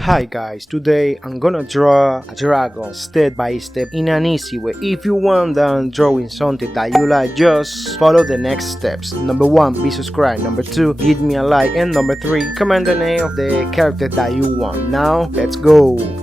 Hi guys, today I'm gonna draw a dragon step by step in an easy way. If you want done drawing something that you like, just follow the next steps. Number 1, be subscribed. Number 2, give me a like. And number 3, comment the name of the character that you want. Now, let's go!